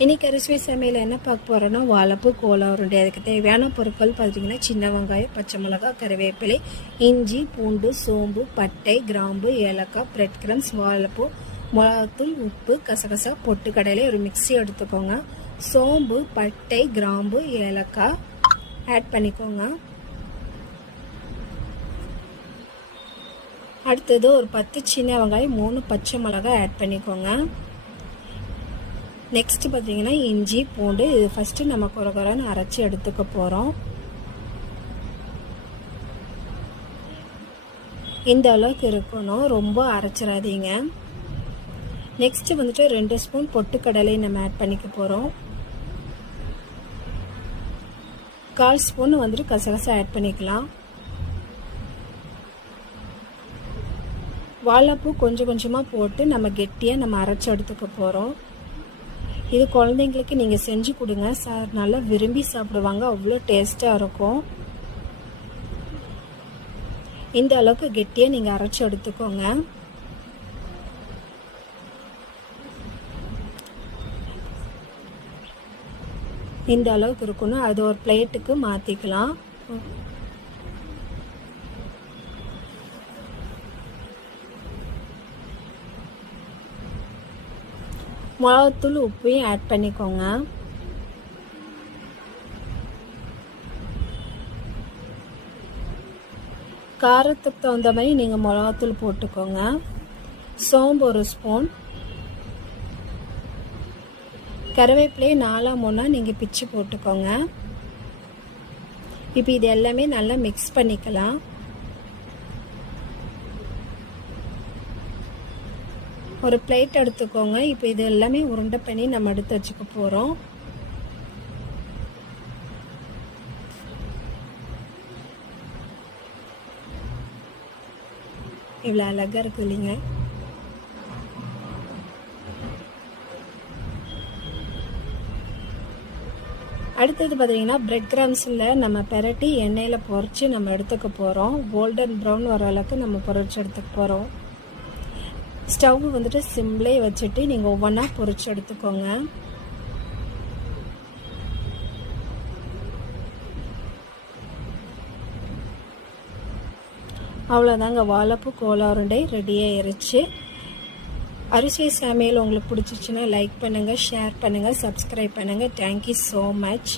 இன்றைக்கி அரிசி சமையல் என்ன பார்க்க போகிறோன்னா வாழைப்பூ கோலா உருண்டை. அதுக்கு தேவையான பொருட்கள் பார்த்திங்கன்னா சின்ன வெங்காயம், பச்சை மிளகாய், கருவேப்பிலை, இஞ்சி, பூண்டு, சோம்பு, பட்டை, கிராம்பு, ஏலக்காய், பிரெட் கிரம்ஸ், வாழைப்பூ, மிளகாத்தூள், உப்பு, கசகசா, பொட்டுக்கடலை, ஒரு மிக்ஸி எடுத்துக்கோங்க. சோம்பு, பட்டை, கிராம்பு, ஏலக்காய் ஆட் பண்ணிக்கோங்க. அடுத்தது ஒரு 10 சின்ன வெங்காயம், 3 பச்சை மிளகாய் ஆட் பண்ணிக்கோங்க. நெக்ஸ்ட் பார்த்தீங்கன்னா இஞ்சி, பூண்டு, இது ஃபஸ்ட்டு நம்ம குறகுறன்னு அரைச்சி எடுத்துக்க போகிறோம். இந்த அளவுக்கு இருக்கணும், ரொம்ப அரைச்சிடாதீங்க. நெக்ஸ்ட்டு வந்துட்டு 2 ஸ்பூன் பொட்டுக்கடலை நம்ம ஆட் பண்ணிக்க போகிறோம். 1/4 ஸ்பூன் வந்துட்டு கசகசா ஆட் பண்ணிக்கலாம். வாழைப்பூ கொஞ்சம் கொஞ்சமாக போட்டு நம்ம கெட்டியாக நம்ம அரைச்சி எடுத்துக்க போகிறோம். இது குழந்தைங்களுக்கு நீங்கள் செஞ்சு கொடுங்க சார், நல்லா விரும்பி சாப்பிடுவாங்க, அவ்வளோ டேஸ்ட்டாக இருக்கும். இந்த அளவுக்கு கெட்டியாக நீங்கள் அரைச்சி எடுத்துக்கோங்க. இந்த அளவுக்கு இருக்கணும். அது ஒரு பிளேட்டுக்கு மாற்றிக்கலாம். மிளகாத்தூள், உப்பையும் ஆட் பண்ணிக்கோங்க. காரத்துக்கு தகுந்த மாதிரி நீங்கள் மிளகாத்தூள் போட்டுக்கோங்க. சோம்பு 1 ஸ்பூன், கருவேப்பிலையை 4-3 நீங்கள் பிச்சு போட்டுக்கோங்க. இப்போ இது எல்லாமே நல்லா மிக்ஸ் பண்ணிக்கலாம். ஒரு பிளேட் எடுத்துக்கோங்க. இப்போ இது எல்லாமே உருண்டை பண்ணி நம்ம எடுத்து வச்சுக்க போகிறோம். இவ்வளோ அழகாக இருக்குது இல்லைங்க. அடுத்தது பார்த்தீங்கன்னா பிரெட் கிராம்ஸில் நம்ம பெரட்டி எண்ணெயில் பொரித்து நம்ம எடுத்துக்க போகிறோம். கோல்டன் ப்ரௌன் வர அளவுக்கு நம்ம பொரிச்சு எடுத்துக்க போகிறோம். ஸ்டவ் வந்துட்டு சிம்லே வச்சுட்டு நீங்கள் ஒவ்வொன்றா பொரிச்சு எடுத்துக்கோங்க. அவ்வளோதாங்க, வாழைப்பூ கோலா உருண்டை ரெடி ஆயிருச்சு. அரிசி சமையல் உங்களுக்கு பிடிச்சிச்சின்னா லைக் பண்ணுங்கள், ஷேர் பண்ணுங்கள், சப்ஸ்கிரைப் பண்ணுங்கள். Thank you so much.